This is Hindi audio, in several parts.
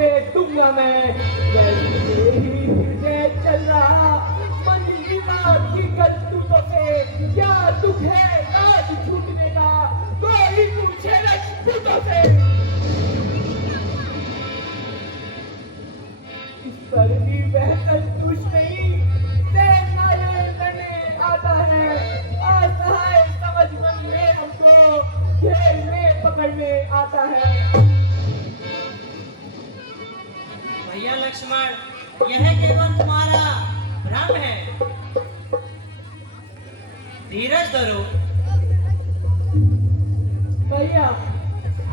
होने दूंगा मैं। वैसे ही हृदय चल रहा मंजिला की करतूतों से। क्या दुख है राज छूटने का, कोई पूछे न छूटों से। इस पर भी वह संतुष्ट नहीं, नारायण करने आता है। असहाय समझ मन में हमको घेर में पकड़ने आता है। भैया लक्ष्मण, यह केवल तुम्हारा भ्रम है। धीरज धरो। भैया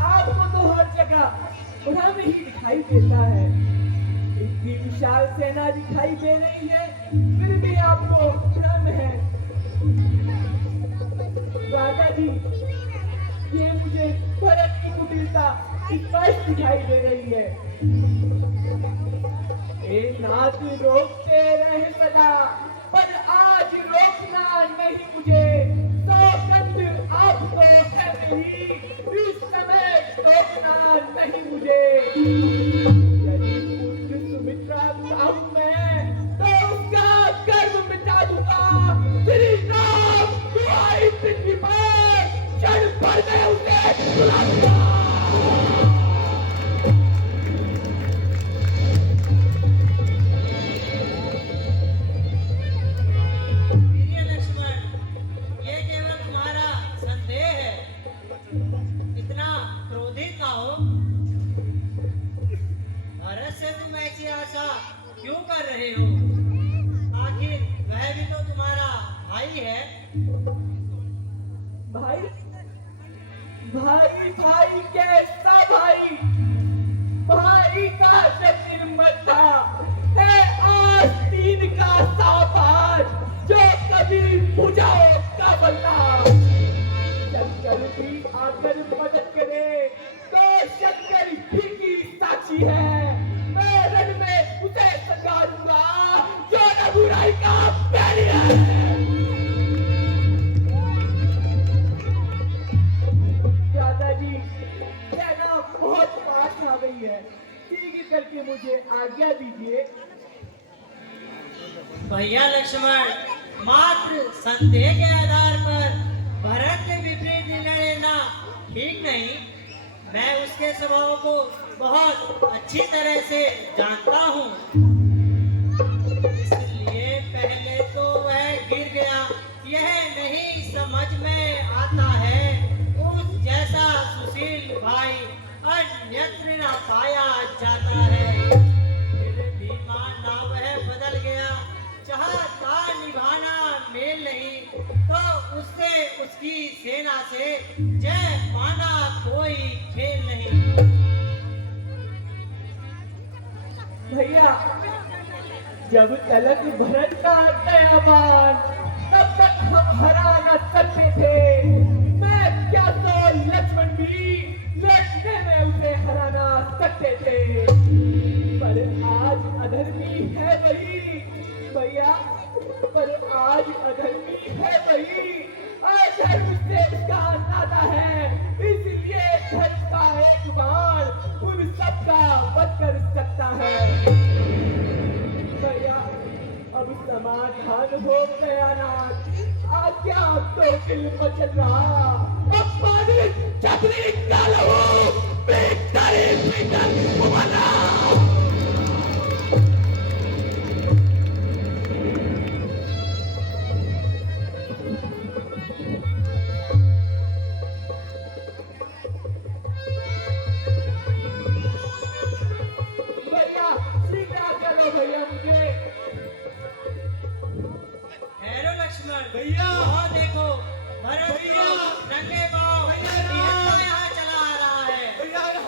आपको तो हर जगह भ्रम ही दिखाई देता है। इतनी विशाल सेना दिखाई दे रही है, फिर भी आपको भ्रम है। राजा जी, ये मुझे भरत की कुटिलता स्पष्ट दिखाई दे रही है। ए नाथ रोकते रहे सदा, पर आज रोकना नहीं मुझे। सौगंध आपको है मेरी, इस समय रोकना नहीं मुझे। यदि पूज्य सुमित्रा चाहूं मैं, तो उसका गर्व मिटा दूंगा। श्री राम दुआई पृथ्वी पर, क्षण भर में उसे सुला दूंगा। प्रिय लक्ष्मण, ये केवल तुम्हारा संदेह है। इतना क्रोधित ना हो। भरत से तुम ऐसी आशा क्यों कर रहे हो? आखिर वह भी तो तुम्हारा भाई है। भाई भाई भाई कैसा भाई? भाई का जब निर्मल था, है आस्तीन का साबाज, जो कभी बुझाओ का बनना। शंकर भी आकर मदद करे, तो शंकर ही की साक्षी है। मैं रण में उसे संगारूंगा, जो न बुराई का बैरी है। दादाजी, सेना बहुत पास आ गई है, शीघ्र करके मुझे आज्ञा दीजिए। भैया लक्ष्मण, मात्र संदेह के आधार पर भरत के विपरीत निर्णय लेना ठीक नहीं। मैं उसके स्वभाव को बहुत अच्छी तरह से जानता हूँ। इसलिए पहले तो वह गिर गया, यह नहीं समझ में आता है। उस जैसा सुशील भाई अन्यत्र न पाया जाता है। फिर भी माना वह बदल गया। चाहता निभाना मेल नहीं, तो उससे उसकी सेना से जय पाना कोई खेल नहीं। भैया, जब तलक भरत का दयावान, तब तक हम हरा न सकते थे। मैं क्या तो लक्ष्मण भी लड़ने में उसे हरा न सकते थे। पर आज अधर्मी है वही भैया, पर आज अधर्मी है वही। अधर्म से उसका नाता है, इसलिए धर्म का एक बाण उन सबका वध कर सकता है। भैया, अब समाधान हो गया ना, आज्ञा तो दिल मचल रहा। अपमानित छतरी डालो, बेचारे बेचारे मुबाला। भैया, शीघ्र आज्ञा दो भैया मुझे। ठहरो लक्ष्मण। भैया। वहाँ देखो, भरत भैया। को नंगे पांव भैया निहत्था राम। यहाँ चला आ रहा है। भैया राम।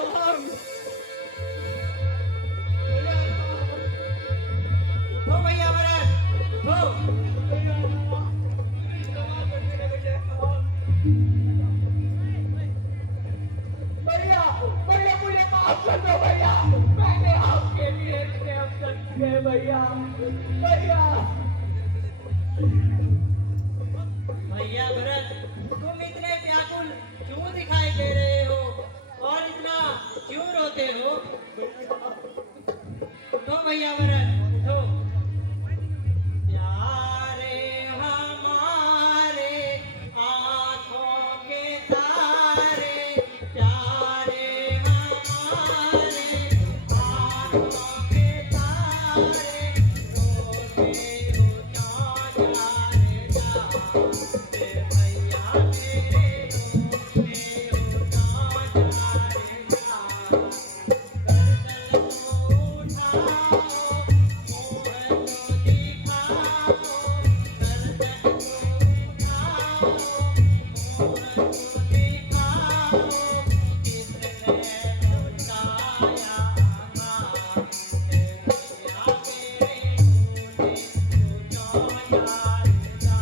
उठो भैया भरत, उठो। भैया राम। क्षमा कर देना भैया राम। भैया, भैया मुझे माफ कर दो भैया। मैंने आपके लिए इतने अवसर दिए भैया। भैया भैया भरत, तुम इतने व्याकुल क्यों दिखाई दे रहे हो और इतना क्यों रोते हो? भैया वरन उठो। प्यारे हमारे आँखों के तारे, प्यारे हमारे आँखों के तारे, रोते हो क्यों जाने जा, भैया मेरे रोते हो क्यों जाने जा। गर्दन को उठाओ, मुँह को दिखाओ, गर्दन को उठाओ, मुँह को दिखाओ, किसने लुटाया हमारे, भैया मेरे रोते हो क्यों जाने जा।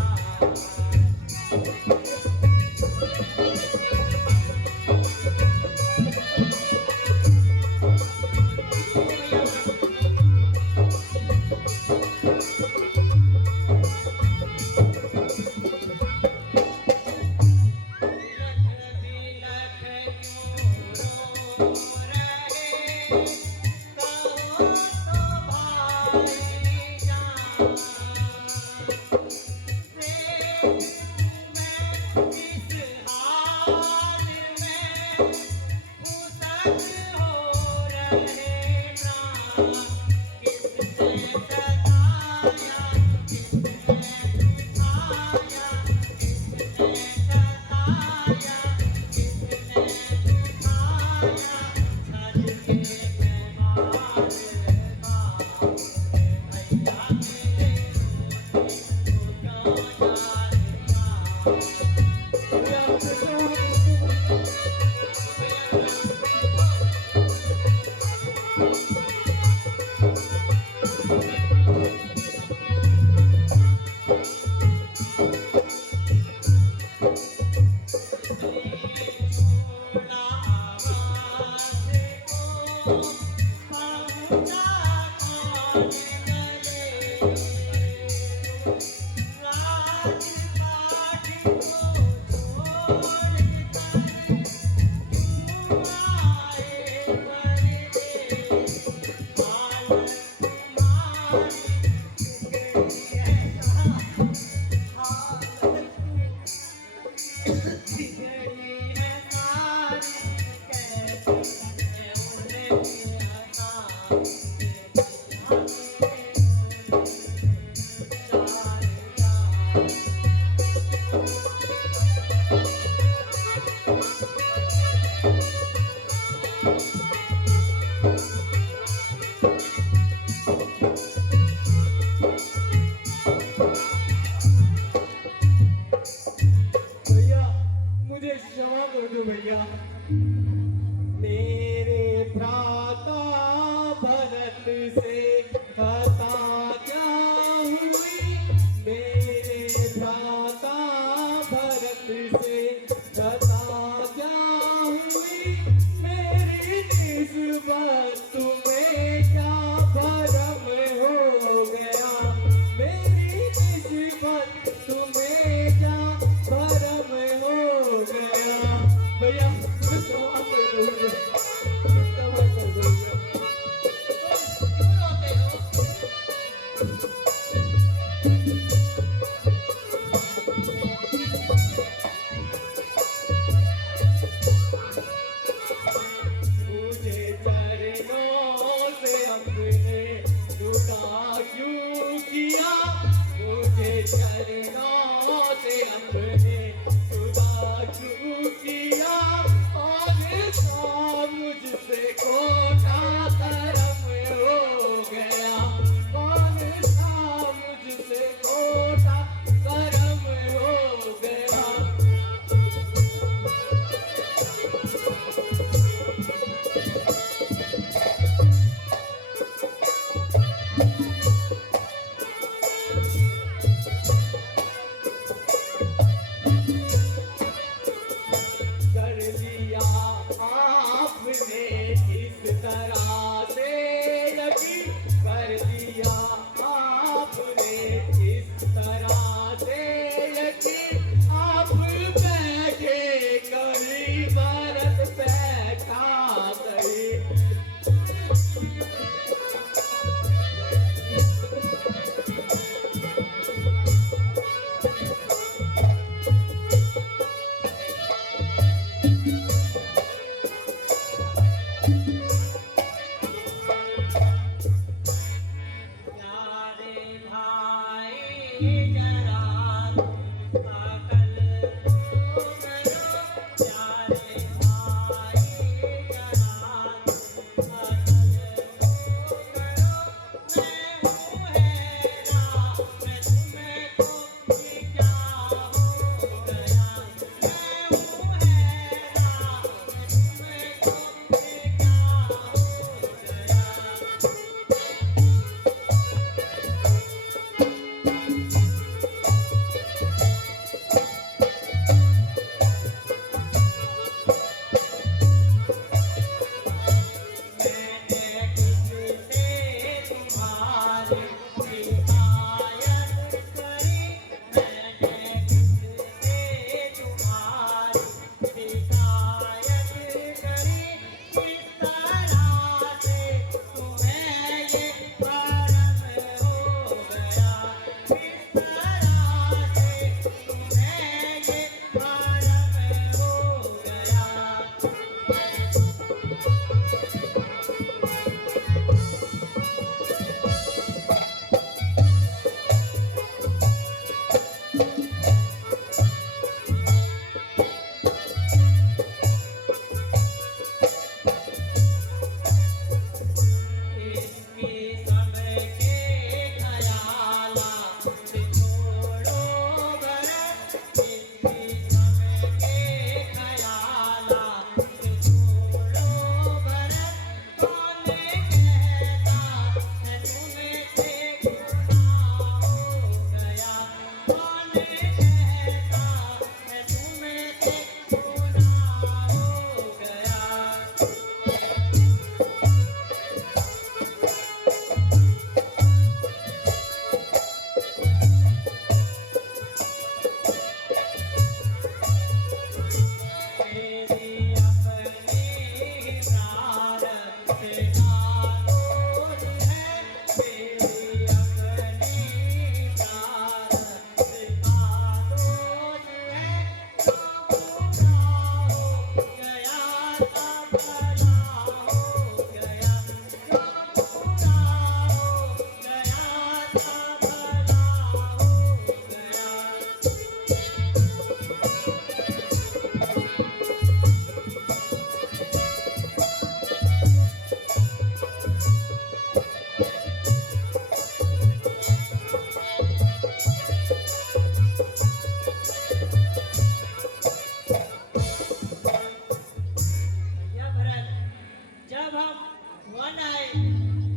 भगवान आए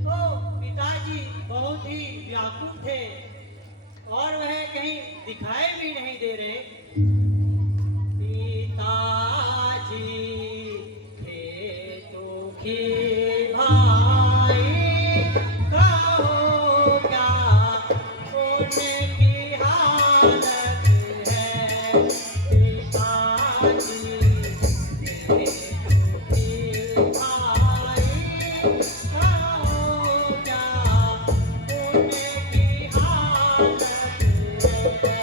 तो पिताजी बहुत ही व्याकुल थे और वह कहीं दिखाई भी नहीं दे रहे। पिताजी थे दुखी भाई, कहो क्या उनकी हालत है। पिताजी थे दुखी भाई, कहो क्या उनकी हालत है।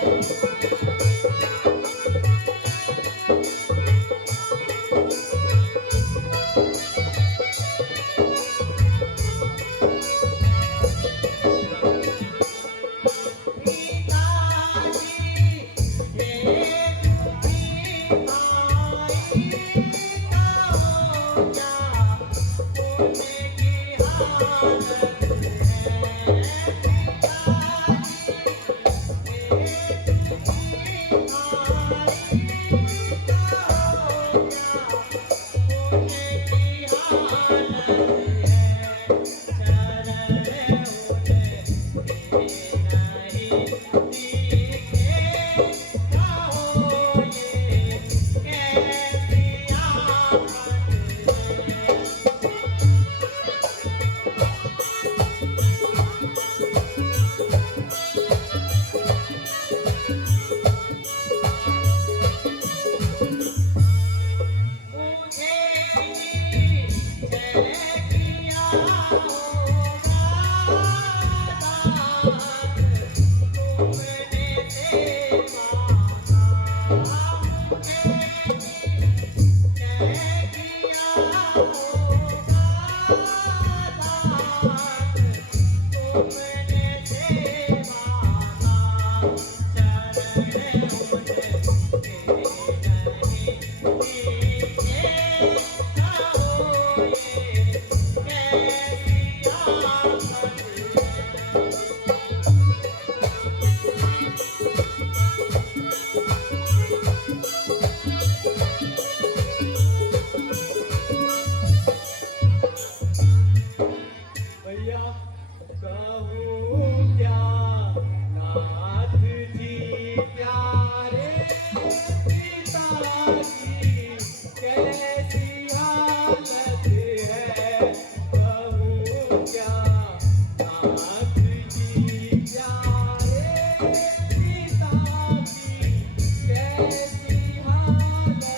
भैया कहूँ क्या नाथ जी प्यारे, पिता की कैसी हालत है। कहूँ क्या नाथ जी प्यारे, पिता की कैसी हालत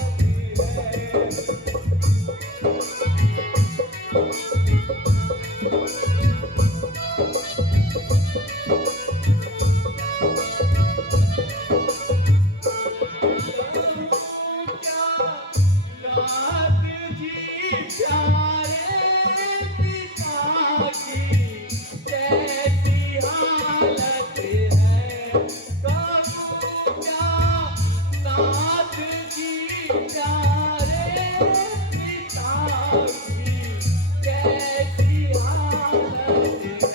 है।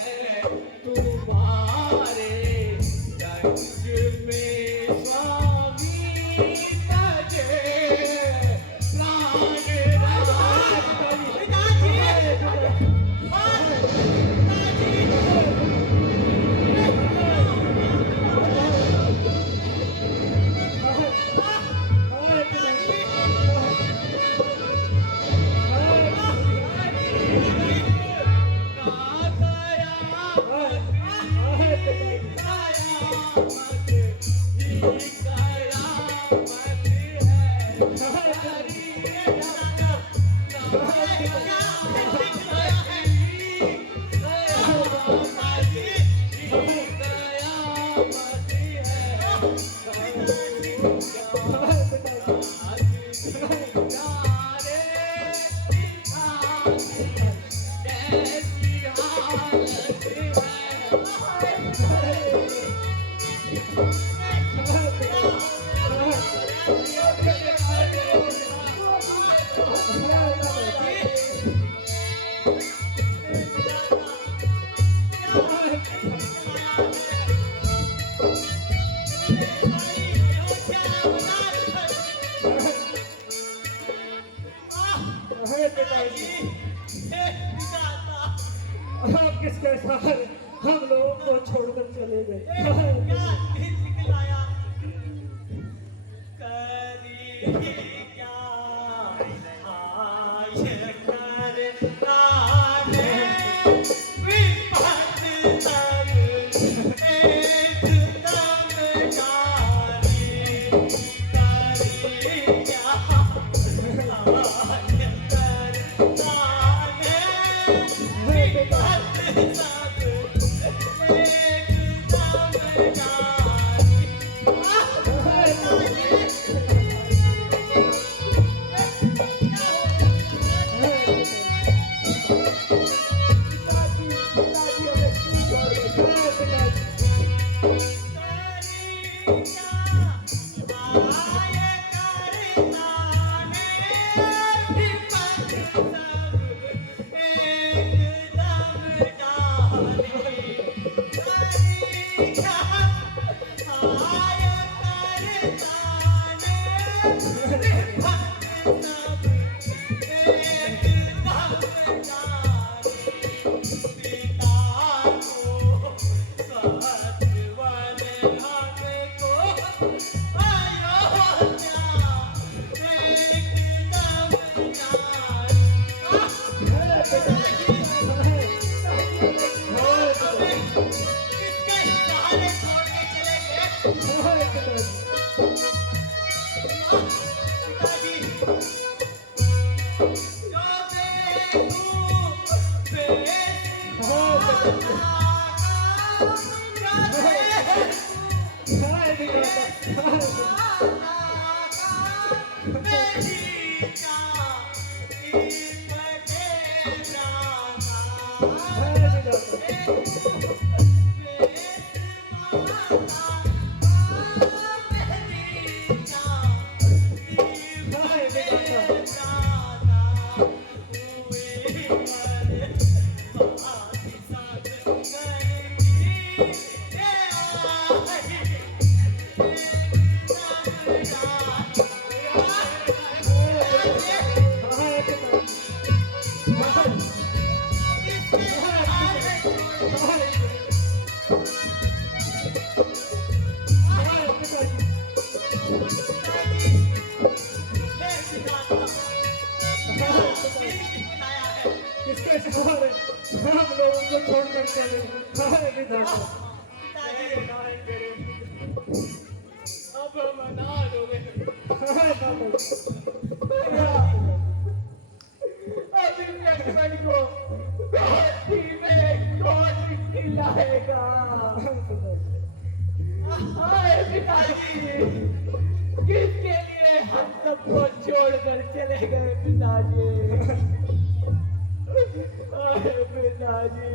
आप किसके सहारे हम लोगों को छोड़कर चले गए? क्या दिल निकलाया करी क्या आय करता ने विपत सर एक दम जारी करी क्या आय करता ने विपत सर एक दम जारी पिताजी हमें क्यों छोड़ गए? किसके सहारे हम लोगों को छोड़कर चले? हाय विधाता, अब हम अनाथ हो गए। हाय बाबा, अब इस लक्ष्मण को गोदी में कौन खिलाएगा? हाय पिताजी, किसके लिए हम सबको छोड़कर चले गए पिताजी? हाय पिताजी,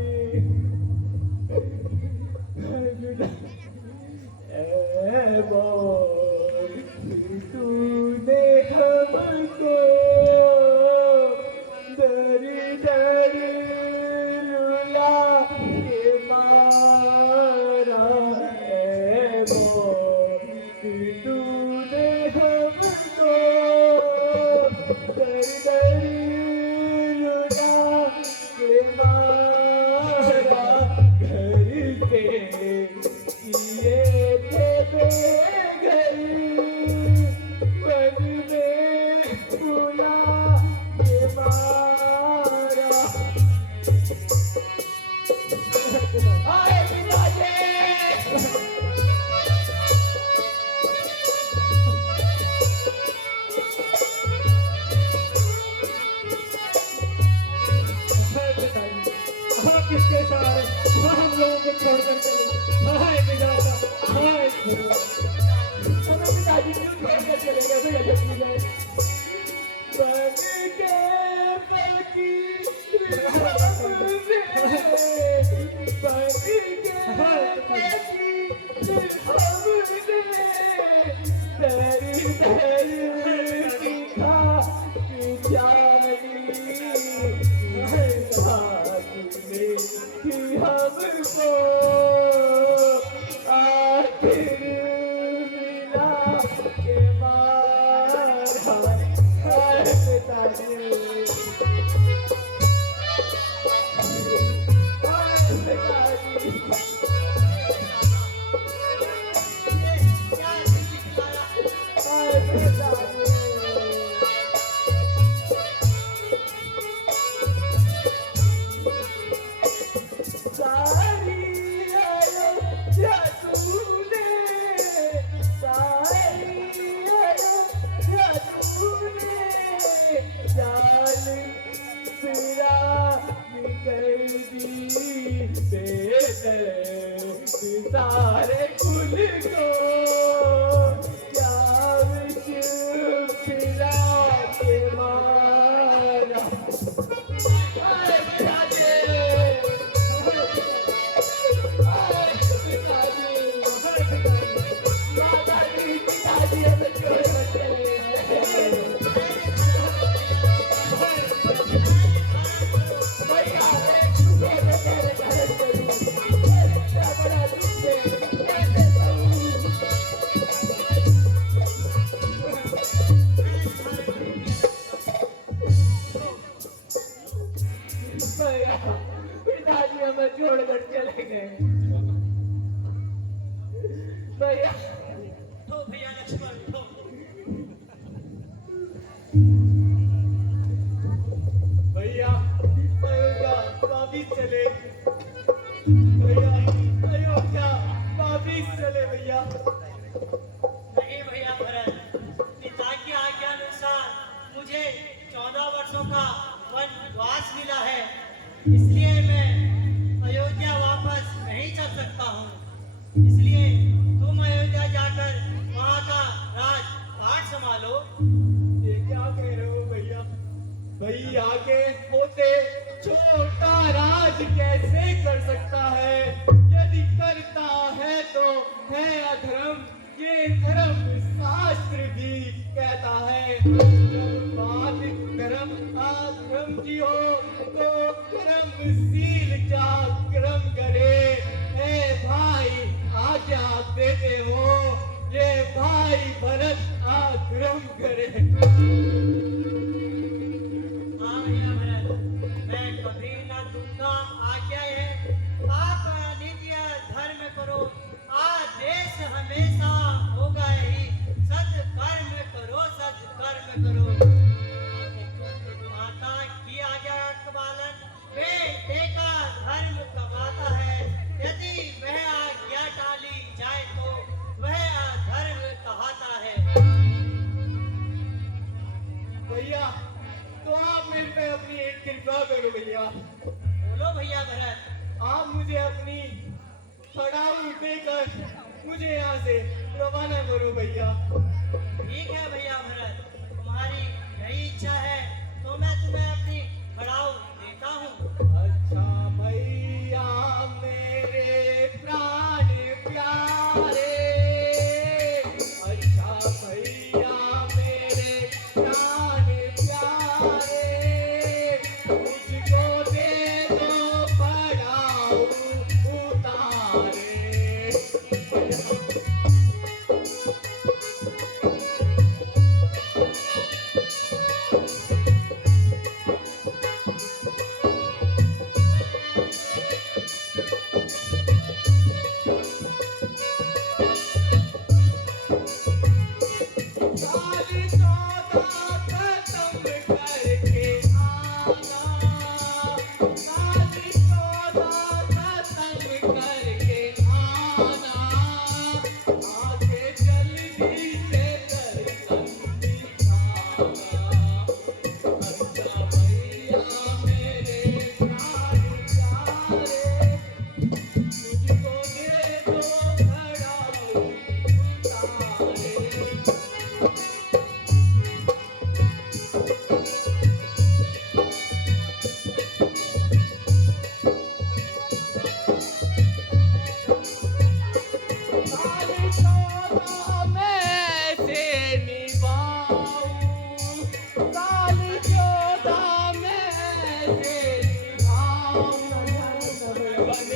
हाय पिताजी, ऐ मौत, तूने हमको दरी दरी रुला के मारा। ऐ मौत, तूने हमको दरी दरी रुला के मारा। घर के किए थे बेघर, मन में बुला के मारा। आए पिताजी, हाय पिताजी, आप किसके सहारे हम लोगों को छोड़कर चले? हाय विधाता, हाय गुरु, हमें पिताजी क्यों छोड़कर चले गए भैया जल्दी जाए। बन के फकीर हमने, बन के फकीर हमने, तेरी तेरी दिखा के जानी। तूने कि हमको आखिर मिला के मारा। हाय पिताजी, दे सारे कुल को क्या विच फिरा के मारा। आए पिताजी, आए पिताजी, माताजी, पिताजी हमें छोड़ कर चले गए। भैया एक सुबह में तेरे घर चली, इतना बड़ा दुख है, कैसे कहूँ? भैया पिताजी हमें छोड़कर चले गए। भैया तो भैया लक्ष्मण तो भैया अयोध्या वापिस चले। भैया अयोध्या वापिस चले। भैया नहीं भैया भरत, पिता की आज्ञा अनुसार मुझे 14 वर्षों का वनवास मिला है, इसलिए मैं अयोध्या वापस नहीं चल सकता हूँ। इसलिए तुम अयोध्या जाकर वहाँ का राजपाट संभालो। ये क्या कह रहे हो भैया? भैया के होते छोटा राज कैसे कर सकता है? यदि करता है तो है अधर्म, ये धर्म शास्त्र भी कहता है। जब बात धर्म अधर्म की हो तो कर्मशील जागरण करे। ए भाई आज्ञा देते हो, ये भाई भरत आग्रह करे। हाँ भैया भरत, मैं कभी न दूंगा आज्ञा है। आप नित्य धर्म करो, आदेश हमेशा होगा यही, सत्कर्म करो, सत्कर्म करो। माता की आज्ञा का पालन बेटे का धर्म कमाता है। यदि वह आज्ञा टाली जाए तो वह अधर्म कहता है। भैया तो आप मेरे पे अपनी एक कृपा करो भैया। बोलो भैया भरत। आप मुझे अपनी पड़ाऊ देकर मुझे यहाँ से रवाना करो भैया। ठीक है भैया भरत, तुम्हारी यही इच्छा है तो मैं तुम्हें अपनी पड़ाऊ देता हूँ। अच्छा भैया मेरे प्राण प्यारे, अच्छा भैया मेरे प्राण प्यारे, मुझको दे दो पड़ाऊ उतारे। बन